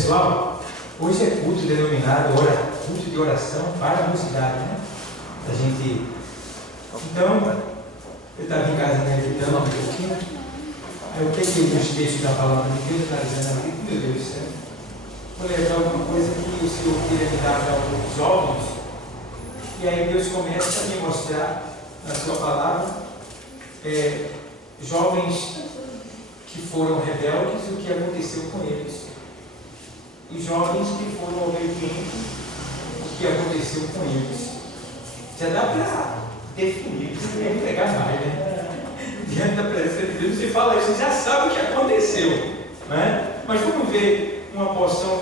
Pessoal, hoje é culto denominado culto de oração para a mocidade, né? A gente... Então, eu estava em casa meditando um pouquinho, aí eu peguei os textos da palavra de Deus, analisando aqui, meu Deus do céu, vou lembrar alguma coisa que o Senhor queria me dar para os jovens, e aí Deus começa a me mostrar na sua palavra jovens que foram rebeldes e o que aconteceu com eles, e jovens que foram obedientes, o que aconteceu com eles. Já dá para definir, você nem pegar mais, né? Diante da presença de Deus, você fala isso, você já sabe o que aconteceu, né? Mas vamos ver uma porção,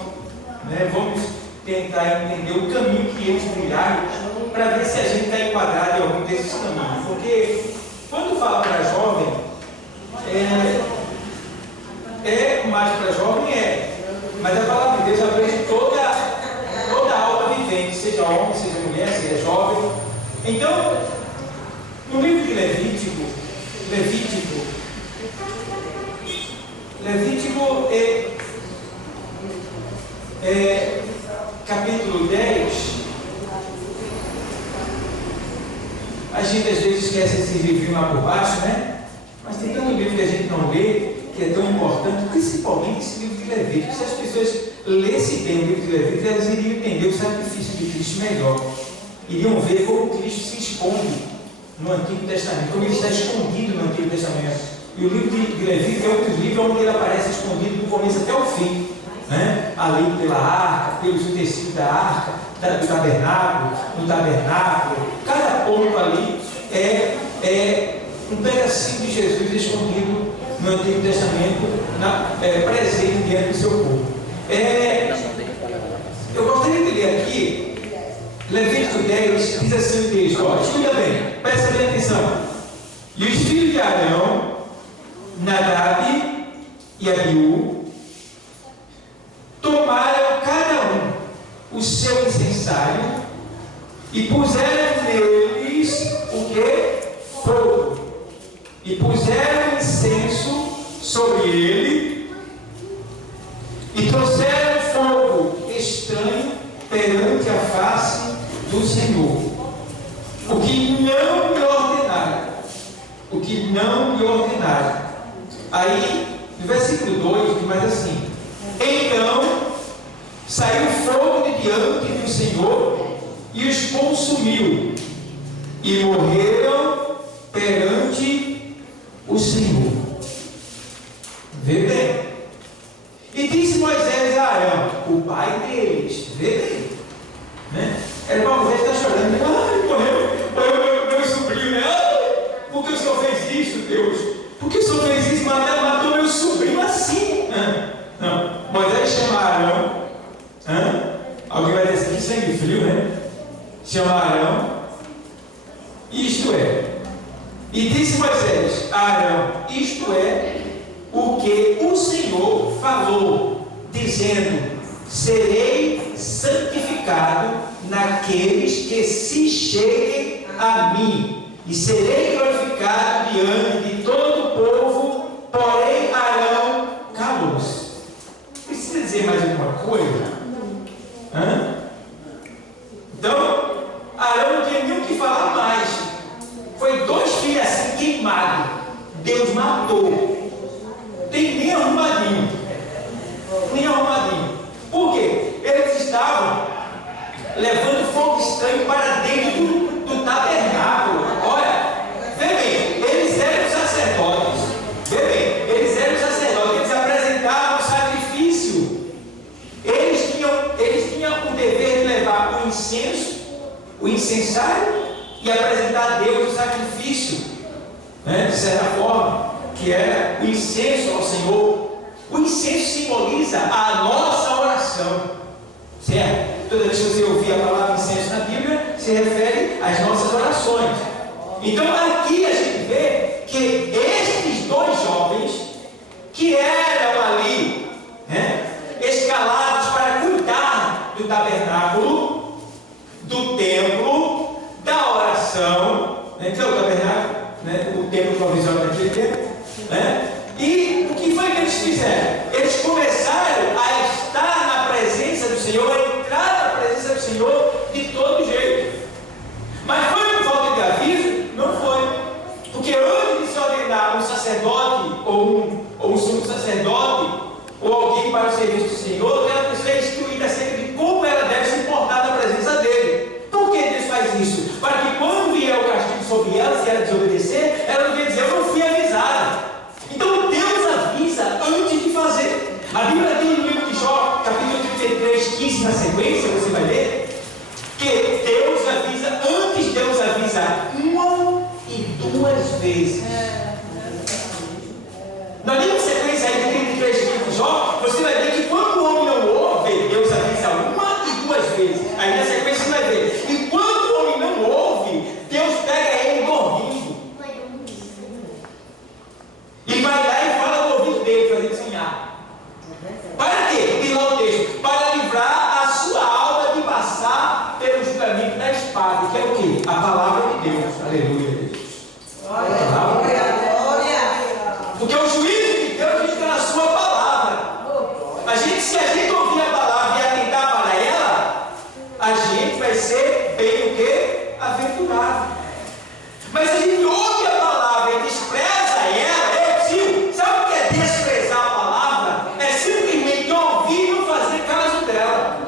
né? Vamos tentar entender o caminho que eles trilharam para ver se a gente está enquadrado em algum desses caminhos. Porque quando fala para jovem, mais para jovem mas a palavra de Deus abrange toda a alma vivente, seja homem, seja mulher, seja jovem. Então, no livro de Levítico capítulo 10, a gente às vezes esquece esse livrinho lá por baixo, né? Mas tem tanto livro que a gente não lê, que é tão importante, principalmente esse livro de Levítico. Se as pessoas lessem bem o livro de Levítico, elas iriam entender o sacrifício de Cristo melhor. Iriam ver como Cristo se esconde no Antigo Testamento, como ele está escondido no Antigo Testamento. E o livro de Levítico é outro livro onde ele aparece escondido do começo até o fim, né? Ali pela arca, pelos utensílios da arca, do tabernáculo, no tabernáculo. Cada ponto ali é um pedacinho de Jesus escondido no Antigo Testamento, presente diante do seu povo. Eu gostaria de ler aqui Levítico 10, diz assim o texto, escuta bem, presta bem atenção. E os filhos de Arão, Nadab e Abiú, tomaram cada um o seu incensário e puseram neles o que? Fogo. E puseram incenso sobre ele e trouxeram fogo estranho perante a face do Senhor, o que não lhe ordenaram. Aí, no versículo 2, diz mais assim: então saiu fogo de diante do Senhor e os consumiu, e morreram perante o Senhor. Vê bem. E disse Moisés a Arão, o pai deles, vê bem, né? Era para Moisés estar chorando, morreu meu sobrinho, né? Por que o Senhor fez isso, Deus? Por que o Senhor fez isso? Matou meu sobrinho assim? Não. Moisés chama Arão. Alguém vai dizer que sangue frio, né? Chama Arão. Isto é. E disse Moisés a Arão, isto é o que o Senhor falou, dizendo: serei santificado naqueles que se cheguem a mim, e serei glorificado diante de todo o povo. Porém Arão calou-se. Precisa dizer mais alguma coisa? Então Arão não tinha nem o que falar mais. Foi 2 filhos assim queimados, Deus matou. Tem nem arrumadinho. Por quê? Eles estavam levando fogo estranho para dentro do tabernáculo. Olha, vê bem, eles eram sacerdotes. Eles apresentavam sacrifício. Eles tinham o dever de levar o incenso, o incensário, e apresentar a Deus o sacrifício, né? De certa forma, que era o incenso ao Senhor. O incenso simboliza a nossa oração, certo? Toda vez que você ouvir a palavra incenso na Bíblia, se refere às nossas orações. Então aqui a gente vê que estes 2 jovens que eram ali, né, escalados para cuidar do tabernáculo, do templo, da oração, né, que é o tabernáculo, né, o templo provisório daquele tempo, né? E o que foi que eles fizeram? Eles começaram a estar na Senhor, a entrar na presença do Senhor de todo jeito. Mas foi por falta de aviso? Não foi. Porque antes de se ordenar um sacerdote, ou um sumo sacerdote, ou alguém para o serviço do Senhor, aquela pessoa é instruída acerca de como ela deve se portar na presença dele. Por que Deus faz isso? Para que quando vier o castigo sobre ela, se ela desobedecer, ela não vai dizer, eu não fui avisada. Então Deus avisa antes de fazer. A Bíblia diz no livro de Jó, capítulo 33, 15, na sequência, você vai ler, que Deus avisa, antes Deus avisa uma e duas vezes. Na mesma sequência aí de 33, 15 de Jó, você vai ver que quando o homem não ouve, Deus avisa uma e duas vezes. Aí na sequência você vai ver. E quando o homem não ouve, Deus pega ele dormindo. E vai lá e fala no ouvido dele, para ele sonhar. Para quê? Diz lá o texto. Para livrar a sua alma de passar pelo julgamento da espada. Que é o quê? A palavra de Deus. Aleluia. Porque o juízo de Deus está na sua palavra. Se a gente ouvir a palavra e atentar para ela, a gente vai ser bem o quê? Aventurado. Mas se a gente ouve a palavra e despreza ela, é possível. Sabe o que é desprezar a palavra? É simplesmente ouvir e não fazer caso dela.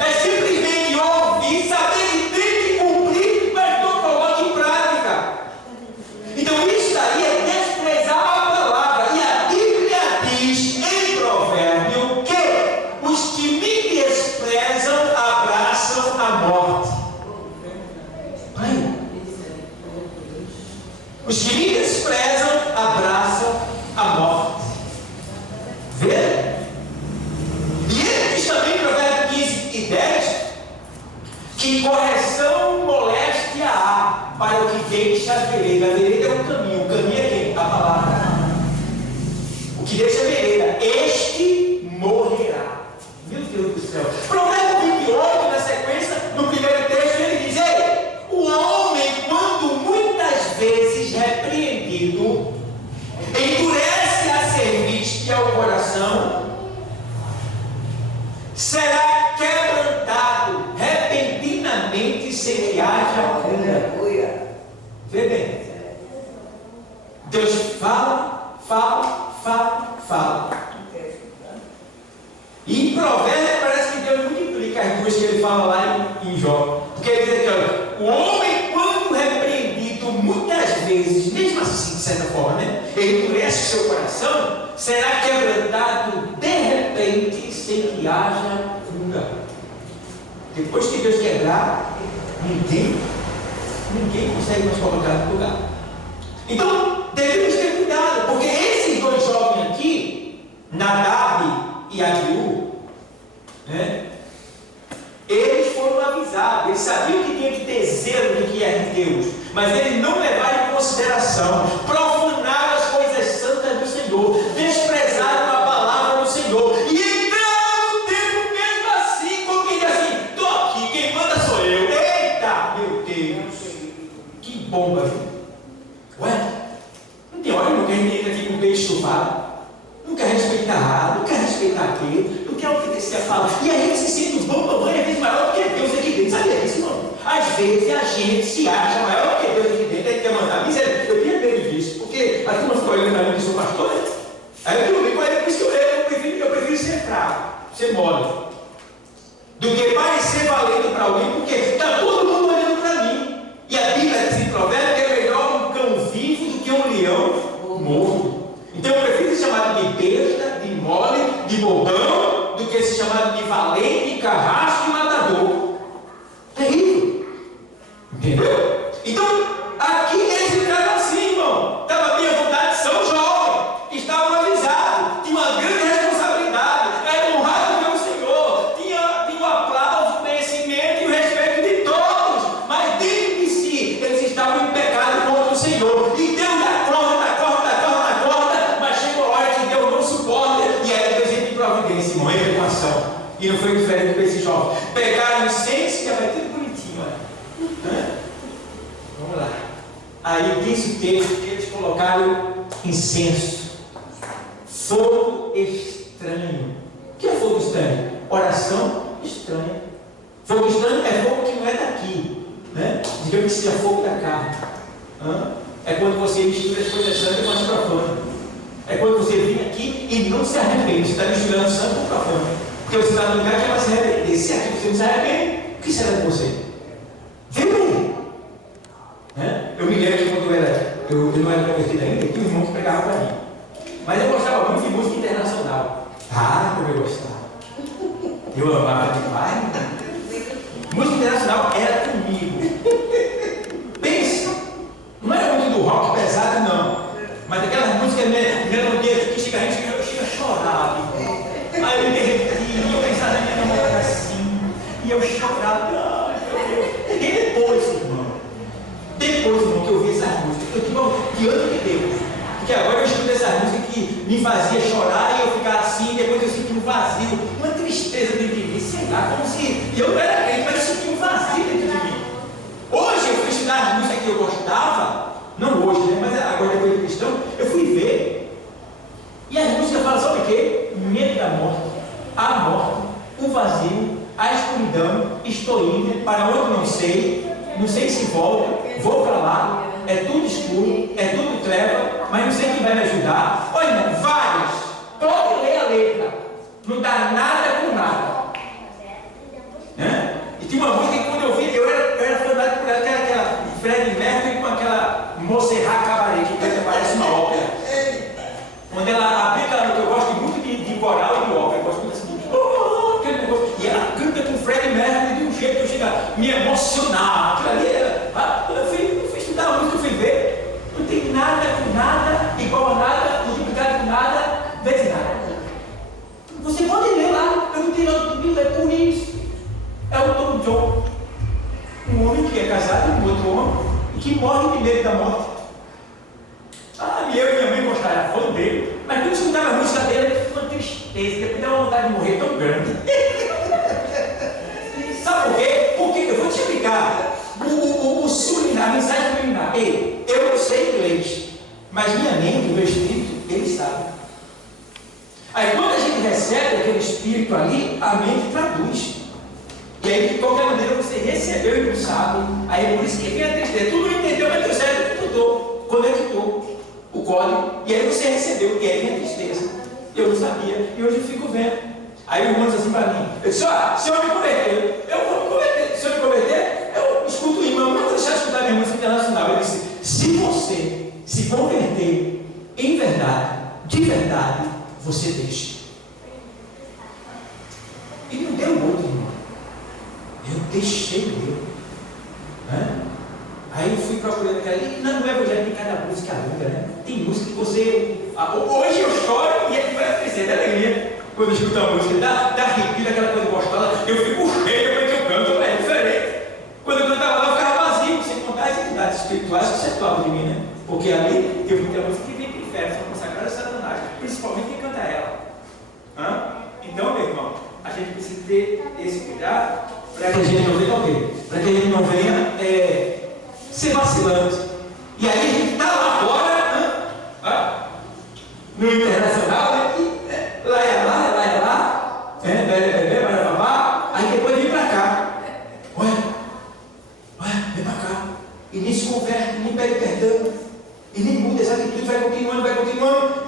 É simplesmente ouvir, saber que tem que cumprir, mas não coloca em prática. Então isso aí é desprezar a palavra. E a Bíblia diz em Provérbio que os que me desprezam abraçam a morte. Os que me desprezam abraçam a morte. Vê? E ele diz também em Provérbio 15 e 10 que correção moléstia há para o que deixa a vereda. A vereda é o caminho é quem? A palavra. O que deixa a vereda, este morrerá. Meu Deus do céu. Provérbio 28, na sequência, no primeiro texto, ele diz: ei, o homem, quando muitas vezes repreendido, endurece a cerviz, que é o coração, será quebrantado repentinamente sem que haja cura. Vê bem. Deus fala. E em Provérbio parece que Deus multiplica as duas que ele fala lá em Jó. Porque ele diz aqui, o homem, quando repreendido muitas vezes, mesmo assim, de certa forma, né, ele endurece o seu coração, será quebrantado de repente, sem que haja cura. Depois que Deus quebrar, ninguém consegue mais colocar no lugar. Então, devemos ter cuidado, porque esses dois jovens aqui, Nadab e Abiú, né, eles foram avisados, eles sabiam que tinha que ter zelo do que é de Deus, mas eles não levaram em consideração, profanaram as coisas santas do Senhor, desprezaram a palavra do Senhor, e entraram no templo mesmo assim, como quem diz assim: estou aqui, quem manda sou eu. Eita, meu Deus, que bomba, viu? Ué, não tem hora que a gente entra aqui com o peito estufado, não quer respeitar a rádio, não quer respeitar aquilo, não quer obedecer a fala, e a gente se sente bom, às vezes maior do que Deus aqui dentro. Sabia disso, não? Às vezes a gente se acha maior do que Deus aqui dentro, a gente quer mandar miséria. Eu tinha medo disso, porque a turma ficou olhando para mim que sou pastor, né? Aí eu dormi com ele, por isso que eu prefiro ser fraco, ser mole, do que parecer valendo para alguém, porque está todo mundo olhando para mim. E a Bíblia diz em Provérbio que é melhor um cão vivo do que um leão morto. Então eu prefiro ser chamado de besta, de mole, de bobão, do que ser chamado de valente, carrasco e matador. Terrível. Entendeu? Então, aqui eles entraram assim, irmão. Estava bem à vontade, são jovens, estavam avisados, tinham uma grande responsabilidade, eram honrados pelo Senhor, tinham o aplauso, o conhecimento e o respeito de todos, mas dentro de si, eles estavam em pecado contra o Senhor. E Deus dá corda, mas chega a hora que Deus não suporta, e aí Deus entra em providência, irmão, em equação. E não foi diferente com esses jovens. Pegaram incenso, que vai tudo bonitinho, olha. Vamos lá. Aí diz o texto que eles colocaram incenso, fogo estranho. O que é fogo estranho? Oração estranha. Fogo estranho é fogo que não é daqui, né? Digamos que seja fogo da carne. É quando você mistura as coisas santas com as profanas. É quando você vem aqui e não se arrepende. Você está misturando santo com profano. Porque você está no lugar que ela se arrepender. Se aqui você não se arrepende, o que será de você? Vem aí. Eu me lembro que quando eu não era convertido ainda, tinha um irmão que pregava para mim. Mas eu gostava muito de música internacional. Como eu gostava. Eu amava demais. Música internacional era comigo. Pensa, não era muito do rock pesado, não. Mas aquelas músicas melodias que chega a gente chega a chorar. Aí eu me derretia, eu pensava na minha namorada assim, e eu chorava. E depois, irmão, que eu vi essas músicas, eu digo, diante de Deus, porque agora eu escuto essas músicas que me fazia chorar e eu ficava assim, depois eu senti um vazio, uma tristeza dentro de mim, sei lá, como se eu não era crente, mas eu senti um vazio dentro de mim. Hoje eu fui estudar as músicas que eu gostava, não hoje, né, mas agora depois de cristão, eu fui ver, e as músicas falam sobre o quê? Medo da morte, a morte, o vazio, a escuridão, estou indo para onde não sei se volta, vou para lá, é tudo escuro, é tudo treva, mas não sei quem vai me ajudar. Olha, irmão, vários, pode ler a letra, não dá nada com nada. E tinha uma música que quando eu vi, eu era fanático por ela, que era aquela Freddie Mercury com aquela Montserrat Caballé, que parece uma ópera. Quando ela aplica, eu gosto muito de coral e de ópera, eu gosto muito assim, aquele negócio, e ela canta com Freddie Mercury de um jeito que eu chego a me emocionar. Aquilo ali eu fui estudar a música, eu fui ver, não tem nada com nada, igual a nada, multiplicado com nada, vezes nada. Você pode ler lá, eu não tenho nada comigo, é por isso. É o Tom John, um homem que é casado com outro homem e que morre de medo da morte. E eu e minha mãe gostaram, fã dele, mas quando eu escutava a música dele, foi uma tristeza, depois deu uma vontade de morrer tão grande. Sabe por quê? Porque eu vou te explicar o subliminar, a mensagem subliminar. Eu não sei inglês, mas minha mente, meu espírito, ele sabe. Aí quando a gente recebe aquele espírito ali, a mente traduz. E aí, de qualquer maneira, você recebeu e não sabe. Aí é por isso que vem a tristeza. Tu não entendeu, mas teu cérebro mudou, conectou o código. E aí você recebeu, e aí vem a tristeza. Eu não sabia, e hoje eu fico vendo. Aí o irmão diz assim para mim: se eu me converter, eu vou me converter. Se eu me converter, eu escuto o irmão, não vou deixar de escutar minha música internacional. Ele disse: se você se converter em verdade, de verdade, você deixa. E não deu outro, irmão. Eu deixei Deus. Aí eu fui procurando aquela. E não é evangelho, tem cada música linda, né? Tem música que você. Hoje eu choro e ele vai crescer de alegria. Quando eu escuto a música, dá arrepio, aquela coisa gostosa, eu fico cheio depois que eu canto, é diferente. Quando eu cantava lá, eu ficava vazio, sem contar as entidades espirituais que você fala de mim, né? Porque ali tem muita música que vem para o inferno, são consagradas a Satanás, principalmente quem canta ela. Então, meu irmão, a gente precisa ter esse cuidado para que a gente não venha para que a gente não venha ser vacilante. E aí a gente está lá fora, no internacional, né? Lá é lá, aí depois vem para cá. Vem para cá. E nem se converte, nem pede perdão, e nem muda essa atitude, vai continuando.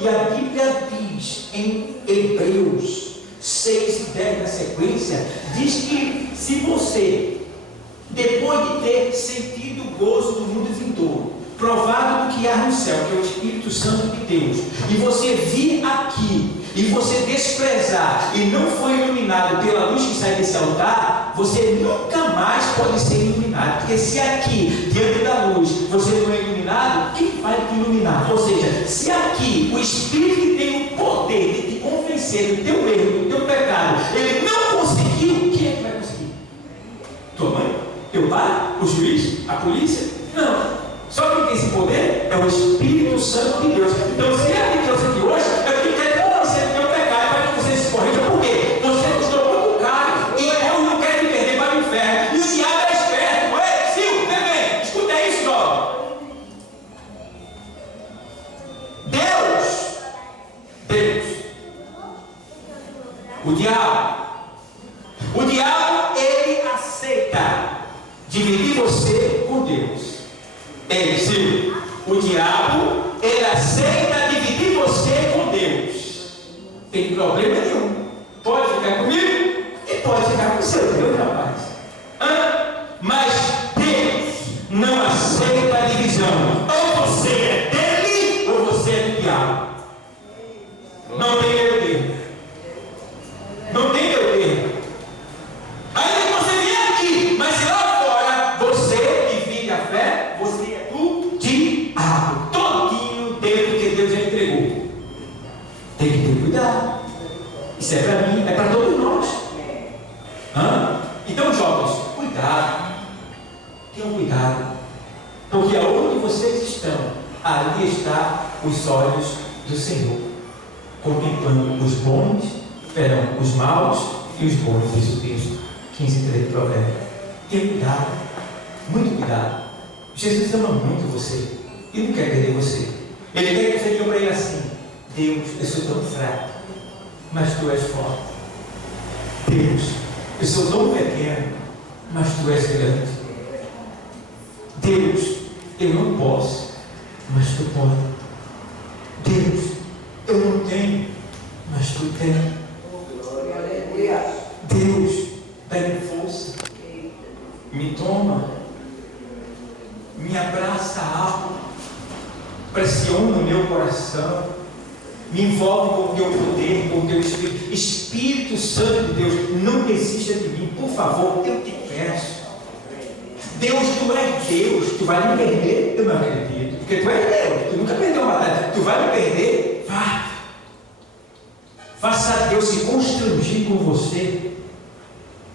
E a Bíblia diz em Hebreus 6 e 10 na sequência, diz que se você, depois de ter sentido o gozo do mundo vindouro, provado do que há no céu, que é o Espírito Santo de Deus, e você vir aqui, e você desprezar, e não foi iluminado pela luz que sai desse altar, você nunca mais pode ser iluminado, porque se aqui, diante da luz, você não é iluminado, quem vai te iluminar? Ou seja, se aqui o Espírito que tem o poder de te convencer do teu erro, do teu pecado, ele não conseguiu, quem é que vai conseguir? Tua mãe? Teu pai? O juiz? A polícia? Não. Só quem tem esse poder é o Espírito Santo de Deus. Então, se ele te trouxe aqui hoje, é porque quer convencer do teu pecado, para que você se corrija. Por quê? Você custou muito caro e Deus não quer te perder para o inferno. E o diabo é esperto. Ei, Silvio, vem bem, escuta isso, jovem. Deus, o diabo, O diabo, ele aceita dividir você com Deus. Ele, sim. O diabo, ele aceita dividir você com Deus. Tem problema nenhum. Pode ficar comigo e pode ficar com o seu Deus, rapaz. Mas Deus não aceita a divisão. Ou você é dele, ou você é do diabo. Não tem meio termo. Não tem meio termo. Ainda que você vier aqui, mas se lá fora você divide a fé, você é do diabo. Todinho dentro que Deus já entregou. Tem que ter cuidado. Isso é para mim, é para todos nós. Então, jovens, cuidado. Tenham cuidado. Porque aonde vocês estão, ali está os olhos do Senhor, contemplando os bons, os maus e os bons, diz o texto 15:3 do Provérbio. Tenha cuidado, muito cuidado. Jesus ama muito você e não quer perder você. Ele quer que você diga para ele assim: Deus, eu sou tão fraco, mas tu és forte. Deus, eu sou tão pequeno, mas tu és grande. Deus, eu não posso, mas tu pode. Deus, eu não tenho, mas tu tens. Deus, dá-me força, me toma, me abraça a alma, pressiona o meu coração, me envolve com o teu poder, com o teu Espírito. Espírito Santo de Deus, não desista de mim, por favor, eu te peço. Deus, tu és Deus, tu vai me perder? Eu não acredito, porque tu és Deus, tu nunca perdeu uma batalha, tu vai me perder? Vai. Faça Deus se constrangir com você,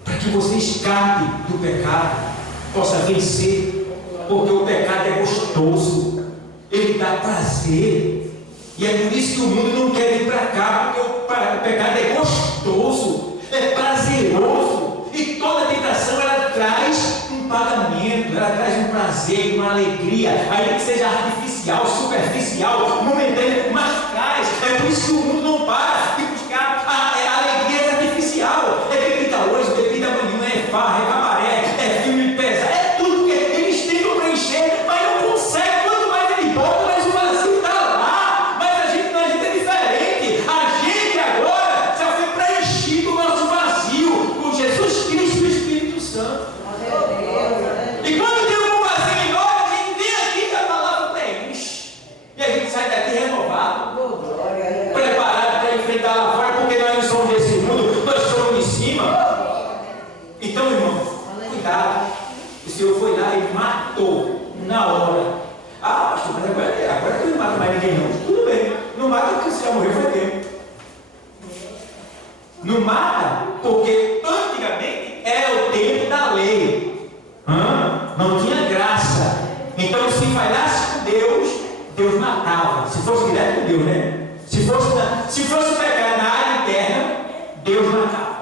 para que você escape do pecado, possa vencer, porque o pecado é gostoso, ele dá prazer. E é por isso que o mundo não quer vir para cá, porque o pecado é gostoso, é prazeroso, e toda tentação ela traz um pagamento, ela traz um prazer, uma alegria, ainda que seja artificial, superficial, momentânea, mas traz. É por isso que o mundo não para de buscar a alegria artificial. É bebida hoje, bebida amanhã, é farra, é cabaré, é filme pesado, é tudo que eles tentam preencher, mas não conseguem. Quanto mais ele bota, mais o vazio está lá. Mas a gente é diferente. A gente agora já foi preenchido o nosso vazio com Jesus Cristo e o Espírito Santo. E quando tem um vazio em nós, a gente vem aqui que a palavra preenche. E a gente sai daqui renovado, preparado para enfrentar lá fora, porque nós não somos desse mundo, nós somos de cima. Então, irmãos, cuidado. O Senhor foi lá e matou na hora. Ah, pastor, mas agora tu não mata mais ninguém não. Tudo bem, não mata porque você já morreu faz tempo. Não mata porque antigamente era o tempo da lei. Não tinha graça. Então, se falhasse com Deus, Deus matava. Se fosse direto com Deus, né? Se fosse pecar na área interna, Deus matava.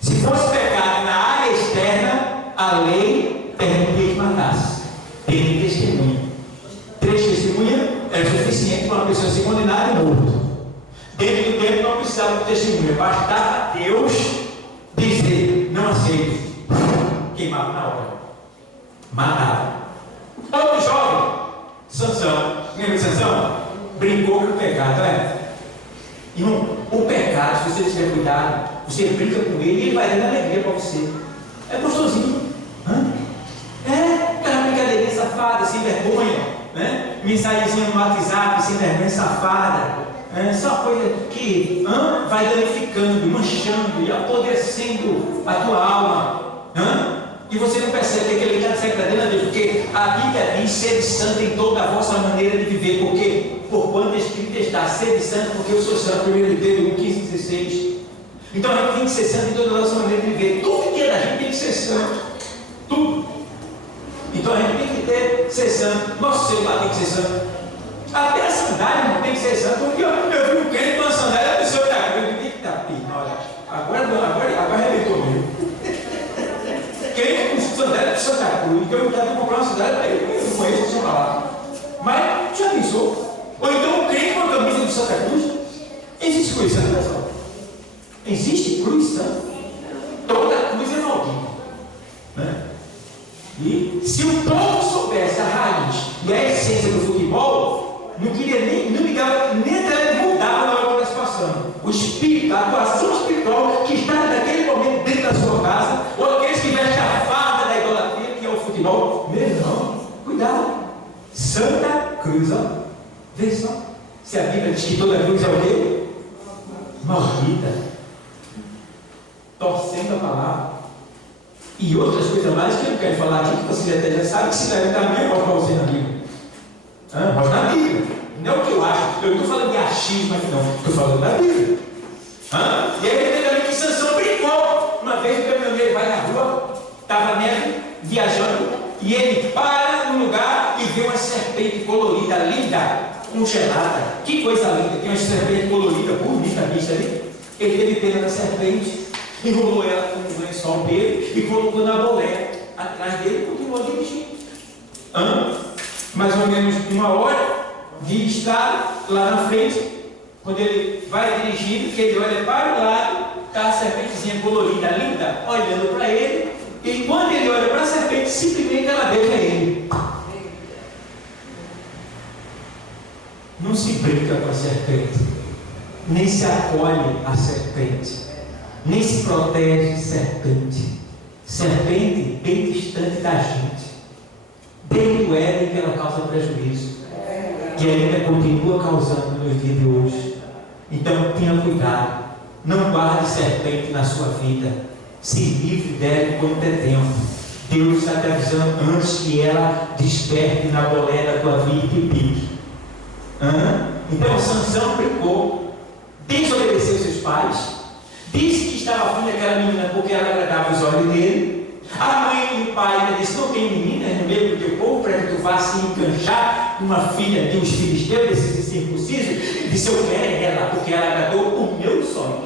Se fosse pecar na área externa, a lei permitia que matasse. Tem testemunha. 3 testemunhas era suficiente para uma pessoa ser condenada e morto. Dentro do tempo não precisava de testemunha, bastava Deus dizer: não aceito. Queimava na hora. Matava. Outro jovem, Sansão, lembra de Sansão? Brincou com o pecado, né? Irmão, o pecado, se você tiver cuidado, você brinca com ele e ele vai dando alegria para você. É gostosinho. Aquela brincadeirinha safada, sem vergonha, né? Mensagenzinha no WhatsApp, sem vergonha, safada. Só coisa que vai danificando, manchando e apodrecendo a tua alma. E você não percebe que aquele cara segue dentro dele, porque a Bíblia diz: sede santo em toda a vossa maneira de viver, porque por quanto escrito está, sede santo, porque eu sou santo. 1 Pedro 1:15-16. Então a gente tem que ser santo em toda a nossa maneira de viver. Tudo que é da gente tem que ser santo. Tudo. Então a gente tem que ser santo. Nosso celular tem que ser santo. Até a sandália não tem que ser santo. Porque eu vi um crente com uma sandália do Senhor da cruz. Eita, olha, agora arrebentou mesmo. Crente com sandália do Santa Cruz. Que eu quero comprar uma sandália para ele. Eu não conheço o Senhor lá. Mas já pensou? Ou então um crente com a camisa do Santa Cruz. Existe cruz santa, pessoal? Existe cruz santa? Toda cruz se o povo soubesse a raiz e a essência do futebol, não ligava nem mudava na hora que estivesse passando. O espírito, a atuação espiritual que está naquele momento dentro da sua casa, ou aqueles que vestem a farda da idolatria, que é o futebol, meu irmão, cuidado. Santa Cruz, ó. Vê só. Se a Bíblia diz que toda cruz é o quê? Maldita. Torcendo a palavra. E outras coisas mais que eu não quero falar aqui, que você até já sabe que se deve estar bem, eu posso você na Bíblia. Mas na Bíblia. Não é o que eu acho. Eu não estou falando de achismo aqui, não. Estou falando da Bíblia. E aí ele também que Sansão brincou. Uma vez o caminhoneiro vai na rua, estava neve, viajando, e ele para no lugar e vê uma serpente colorida, linda, congelada. Que coisa linda, tem uma serpente colorida, bonita, vista ali. Ele teve pena da serpente, enrolou ela com um lençol dele e colocou na boleia atrás dele e continuou dirigindo. Mais ou menos uma hora de estrada lá na frente, quando ele vai dirigindo, que ele olha para o lado, está a serpentezinha colorida, linda, olhando para ele, e quando ele olha para a serpente, simplesmente ela beija ele. Não se brinca com a serpente, nem se acolhe a serpente, nem se protege serpente. Serpente bem distante da gente. Desde o Éden que ela causa prejuízo, e ainda continua causando nos dias de hoje. Então tenha cuidado, não guarde serpente na sua vida, se livre dela enquanto é tempo. Deus está te avisando antes que ela desperte na boleia da tua vida e pique. Então Sansão brincou, desobedeceu seus pais, disse que estava afim daquela menina porque ela agradava os olhos dele. A mãe e o pai ainda disse: não tem meninas no meio do teu povo para que tu vá se enganchar uma filha de uns filisteus, desses circuncisos. Disse: eu quero ela porque ela agradou o meu sonho.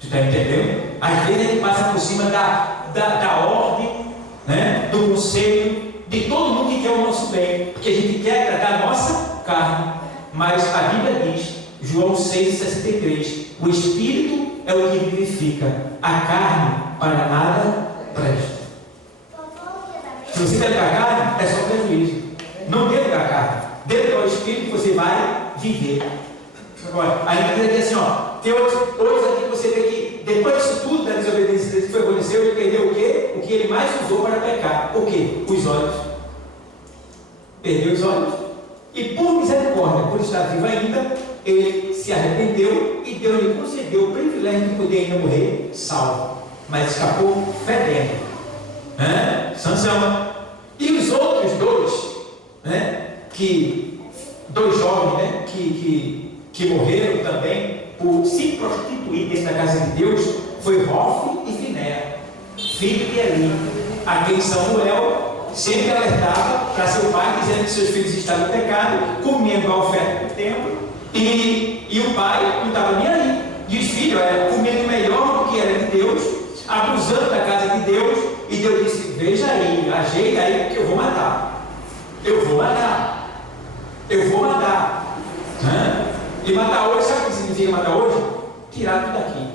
Tu está entendendo? Às vezes a gente passa por cima da ordem, né? Do conselho de todo mundo que quer o nosso bem, porque a gente quer agradar a nossa carne. Mas a Bíblia diz, João 6,63, o Espírito é o que vivifica, a carne para nada presta. Se você deve a carne, é só prejuízo. Não deve a carne, deve ao Espírito, você vai viver. Agora, ainda diz aqui assim, ó, tem outros aqui que você vê que depois disso tudo, da desobediência que foi aconteceu, ele perdeu o quê? O que ele mais usou para pecar. O quê? Os olhos. Perdeu os olhos. E por misericórdia, por estar vivo ainda, ele se arrependeu e Deus lhe concedeu o privilégio de poder ainda morrer salvo. Mas escapou fedendo. Sansão. E os outros dois, dois jovens, que morreram também por se prostituir dentro da casa de Deus, foi Hofni e Finéia, filho de Eli, a quem Samuel sempre alertava para seu pai, dizendo que seus filhos estavam em pecado, comendo a oferta do templo, e o pai não estava nem aí. E os filhos eram comendo melhor do que era de Deus, abusando da casa de Deus, e Deus disse: veja aí, ajeita aí, porque eu vou matar. Eu vou matar. Eu vou matar. E matar hoje, sabe o que significa matar hoje? Tirar tudo daqui.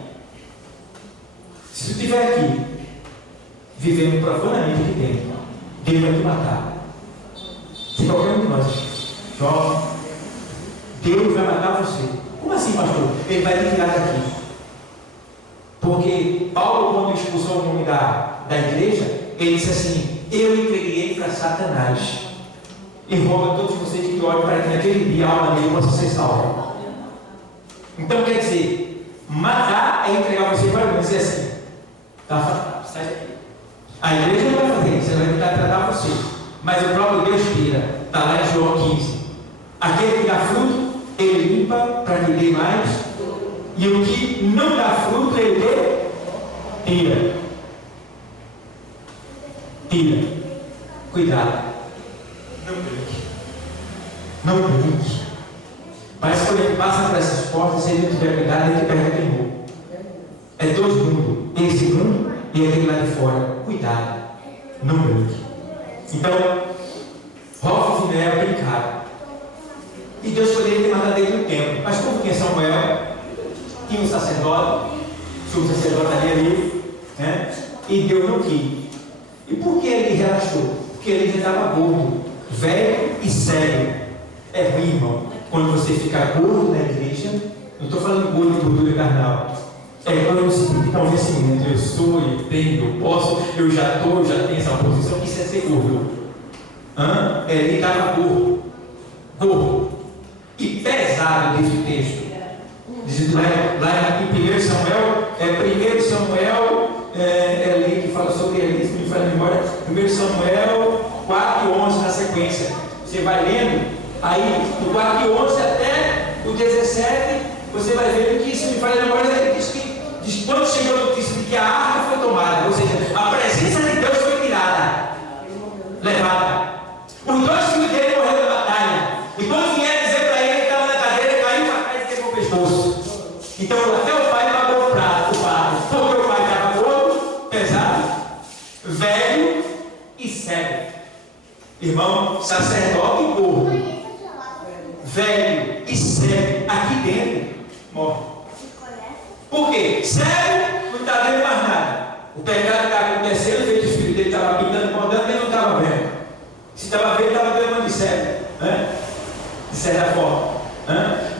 Se tu estiver aqui, vivendo profanamente aqui dentro, Deus vai te matar. Se qualquer um de nós, jovem, Deus vai matar você. Como assim, pastor? Ele vai te tirar daqui. Porque Paulo, quando expulsou o nome da igreja, ele disse assim: eu entreguei para Satanás. E rogo a todos vocês que olhem para que naquele dia a alma dele possa ser salva. Então quer dizer, matar é entregar você para Deus. Dizer assim: tá, sai daqui. A igreja não vai fazer isso, ela vai tentar tratar você. Mas o próprio Deus tira. Está lá em João 15. Aquele que dá fruto, ele limpa para que dê mais. E o que não dá fruto, ele tira. Tira. Cuidado. Não brinque. Não brinque. Parece que quando ele passa por essas portas, se ele não tiver cuidado, ele perde aquele mundo. É dois mundos. Esse mundo e aquele lá de fora. Cuidado. Não brinque. Então, Hofni e Finéia brincaram. E Deus poderia ter mandado ele no templo. Mas como tinha Samuel, tinha um sacerdote, tinha um sacerdote ali, e Deus não quis. E por que ele relaxou? porque ele já estava gordo, velho e cego. É ruim, irmão, quando você fica gordo na igreja. Não estou falando gordo de gordura carnal. É quando você tem convencimento, eu sou, eu tenho, eu posso, eu já estou, eu já tenho essa posição. Isso é ser gordo. Ele estava gordo. Gordo. E pesado, diz o texto. Diz lá em 1 Samuel, 1 Samuel, é ali que fala sobre ele, se me faz memória, 1 Samuel 4:11 na sequência. Você vai lendo, aí do 4:11 até o 17, você vai vendo que, se me faz memória, ele diz quando chegou a notícia de que a arca foi tomada, ou seja, a presença de Deus foi tirada, levada. Os dois filhos dele morreram na batalha. E quando vieram dizer para ele que estava na cadeira, ele caiu para trás e quebrou o pescoço. Então até o pai pagou o prato, porque o pai estava gordo, pesado, velho e cego. Irmão, sacerdote gordo, velho e cego, aqui dentro, morre. Por quê? Cego, não está vendo mais nada. O pecado está acontecendo, veio o filho dele estava pintando, mandando, ele não estava vendo. Se estava vendo, estava vendo de cego, né? De certa forma.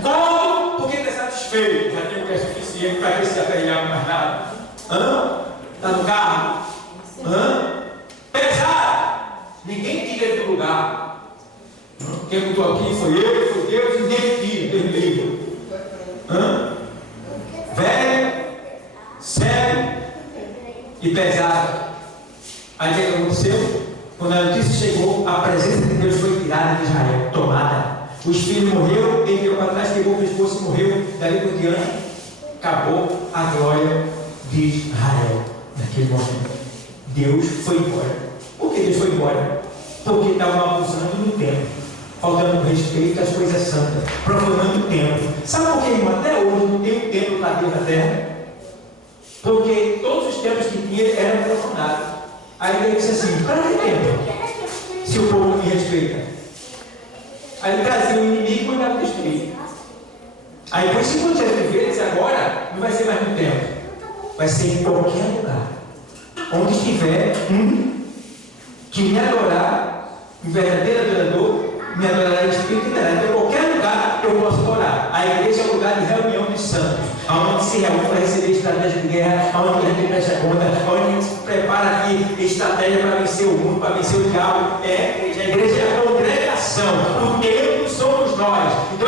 Gordo, porque está satisfeito, já tem o que é suficiente para que se aperrear mais nada. Está no carro. Pesado, ninguém tira ele do lugar. Quem botou aqui foi eu, foi Deus, ninguém tira, Deus me livre. Velho, cego e pesado. Aí o que aconteceu? Quando a notícia chegou, a presença de Deus foi tirada de Israel, tomada. Os filhos morreram, ele veio para trás, pegou o pescoço e morreu. Dali por diante, acabou a glória de Israel. Naquele momento, Deus foi embora. Por que Deus foi embora? Porque estava abusando do tempo, faltando respeito às coisas santas, profanando o templo. Sabe por que, irmão? Até hoje não tem um templo para Deus na terra? Porque todos os templos que tinha eram profanados. Aí ele disse assim: para que tempo? Se o povo não me respeita. Aí ele trazia o inimigo e mandava destruir. Aí por isso que quando Jesus veio, ele disse: agora não vai ser mais no templo, vai ser em qualquer lugar. Onde estiver que me adorar, um verdadeiro adorador, me adorará em espírito e verdade. Então, qualquer lugar eu posso adorar. A igreja é um lugar de reunião dos santos, onde se reúne para receber estratégia de guerra, onde a gente presta conta, onde a gente prepara aqui estratégia para vencer o mundo, para vencer o diabo. A igreja é a congregação, o templo somos nós. Então,